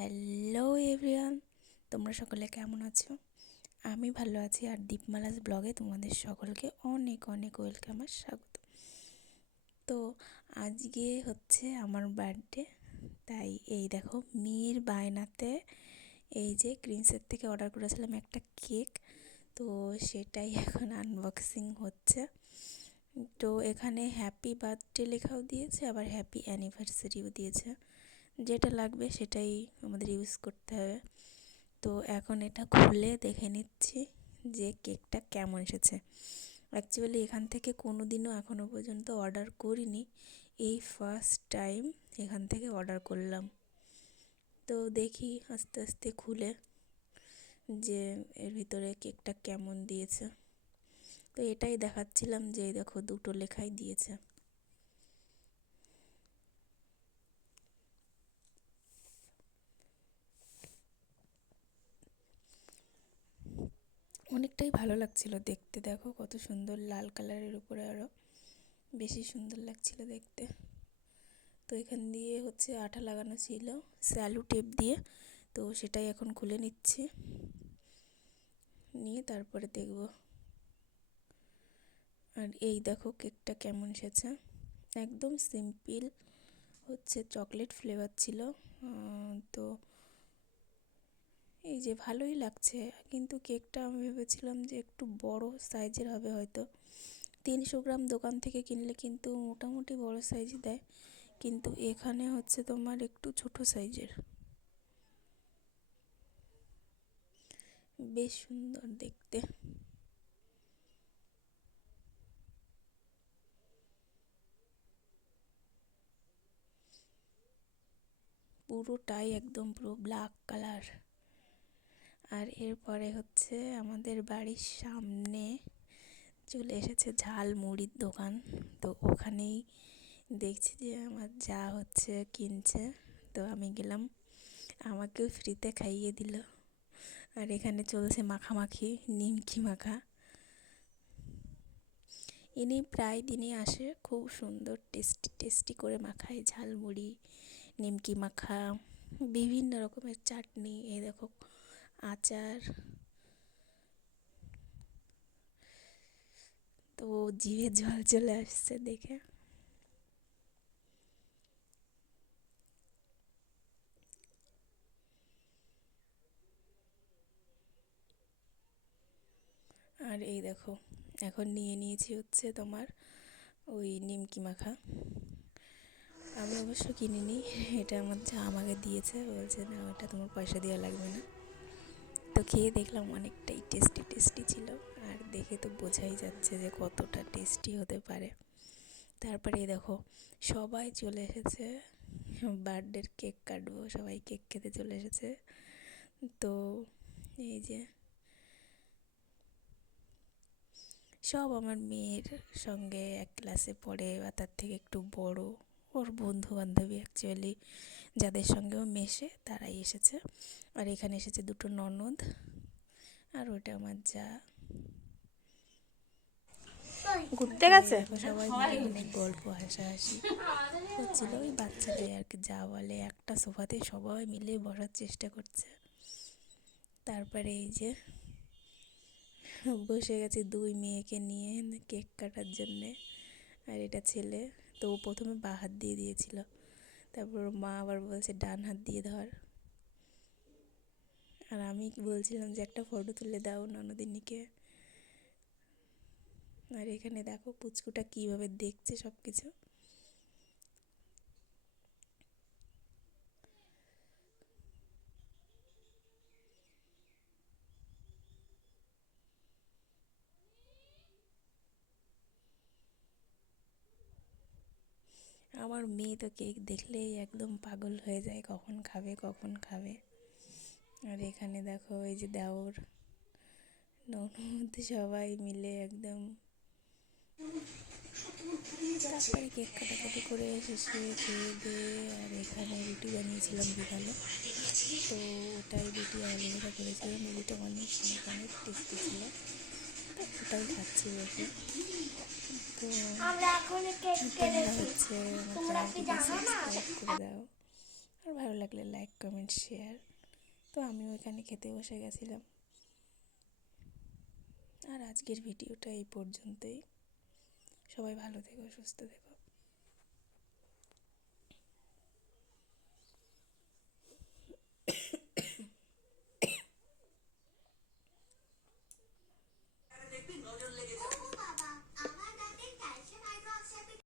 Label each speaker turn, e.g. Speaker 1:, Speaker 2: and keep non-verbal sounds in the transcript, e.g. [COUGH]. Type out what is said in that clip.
Speaker 1: Hello everyone তোমরা সকলে কেমন আছো? আমি ভালো আছি আর দীপমালাস ব্লগে তোমাদের সকলকে অনেক অনেক ওয়েলকাম আর স্বাগত। তো আজকে হচ্ছে আমার বার্থডে তাই এই দেখো মেয়ের বায়নাতে এই যে ক্রিমসের থেকে অর্ডার করেছিলাম একটা কেক তো সেটাই [LAUGHS] এখন আনবক্সিং হচ্ছে। তো এখানে হ্যাপি বার্থডে লেখাও দিয়েছে, আবার হ্যাপি অ্যানিভার্সারিও দিয়েছে। যেটা লাগবে সেটাই আমাদের ইউজ করতে হবে। তো এখন এটা খুলে দেখে নিচ্ছি যে কেকটা কেমন এসেছে। অ্যাকচুয়ালি এখান থেকে কোনো দিনও এখনও পর্যন্ত অর্ডার করিনি। এই ফার্স্ট টাইম এখান থেকে অর্ডার করলাম। তো দেখি আস্তে আস্তে খুলে যে এর ভিতরে কেকটা কেমন দিয়েছে। তো এটাই দেখাচ্ছিলাম যে দেখো দুটো লেখাই দিয়েছে। অনেকটাই ভালো লাগছিল দেখতে। দেখো কত সুন্দর লাল কালারের উপরে আরও বেশি সুন্দর লাগছিল দেখতে। তো এখান দিয়ে হচ্ছে আঠা লাগানো ছিল স্যালু টেপ দিয়ে। তো সেটাই এখন খুলে নিচ্ছি। নিয়ে তারপরে দেখব। আর এই দেখো কেকটা কেমন এসেছে একদম সিম্পল হচ্ছে চকলেট ফ্লেভার ছিল। তো এই যে ভালোই লাগছে। কিন্তু কেকটা আমি ভেবেছিলাম যে একটু বড় সাইজের হবে হয়তো। তিনশো গ্রাম দোকান থেকে কিনলে কিন্তু মোটামুটি বড় সাইজই দেয়। কিন্তু এখানে হচ্ছে তোমার একটু ছোট সাইজের। বেশ সুন্দর দেখতে। পুরোটাই একদম পুরো ব্ল্যাক কালার আর এরপরে হচ্ছে আমাদের বাড়ির সামনে চলে এসেছে ঝাল মুড়ির দোকান। তো ওখানেই দেখছি যে আমার যা হচ্ছে কিনছে। তো আমি গেলাম, আমাকেও ফ্রিতে খাইয়ে দিল। আর এখানে চলছে মাখামাখি, নিমকি মাখা। ইনি প্রায় দিনই আসে, খুব সুন্দর টেস্টি টেস্টি করে মাখায় ঝালমুড়ি নিমকি মাখা, বিভিন্ন রকমের চাটনি। এই দেখো আচার। তো জিভে জল চলে আসছে দেখে। আর এই দেখো, এখন নিয়ে নিয়েছি হচ্ছে তোমার ওই নিমকি মাখা। আমি অবশ্য কিনিনি, এটা আমার যা আমাকে দিয়েছে, বলছে না, ওটা তোমার পয়সা দেওয়া লাগবে না। তো খেয়ে দেখলাম অনেকটাই টেস্টি টেস্টি ছিল। আর দেখে তো বোঝাই যাচ্ছে যে কতটা টেস্টি হতে পারে। তারপরে দেখো, সবাই চলে এসেছে। বার্থডের কেক কাটবো, সবাই কেক খেতে চলে এসেছে। তো এই যে সব আমার মেয়ের সঙ্গে এক ক্লাসে পড়ে, বা তার থেকে একটু বড়। ওর বন্ধু বান্ধবী অ্যাকচুয়ালি যাদের সঙ্গেও মেশে তারাই এসেছে। আর এখানে এসেছে দুটো ননদ আর ওটা আমার যা। ঘুরতে গেছে? সবাই অনেক গল্প হাসাহাসি হচ্ছিল ওই বাচ্চাদের আর কি যা বলে একটা সোফাতে সবাই মিলে বসার চেষ্টা করছে। তারপরে এই যে বসে গেছে দুই মেয়েকে নিয়ে কেক কাটার জন্যে। আর এটা ছেলে। তো ও প্রথমে বা হাত দিয়ে দিয়েছিল। তারপর মা আবার বলছে, ডান হাত দিয়ে ধর। আর আমি বলছিলাম যে, একটা ফটো তুলে দাও ননদিনীকে। আর এখানে দেখো পুচকুটা কীভাবে দেখছে সব কিছু আমার মেয়ে তো কেক দেখলেই একদম পাগল হয়ে যায়, কখন খাবে কখন খাবে। আর এখানে দেখো, এই যে দেওর ননদ সবাই মিলে একদম তারপরে কেক কাটাকাটি করে শেষে খেয়ে দিয়ে, আর এখানে রুটি বানিয়েছিলাম বিকালে। তো ওটাই রুটি আলুটা করেছিলাম, রুটিটা অনেক অনেক টেস্টি ছিল। ওটাই খাচ্ছি বসে তো দাও আর ভালো লাগলে লাইক কমেন্ট শেয়ার তো আমি ওইখানে খেতে বসে গেছিলাম আর আজকের ভিডিওটা এই পর্যন্তই। সবাই ভালো থেকো, সুস্থ থেকো।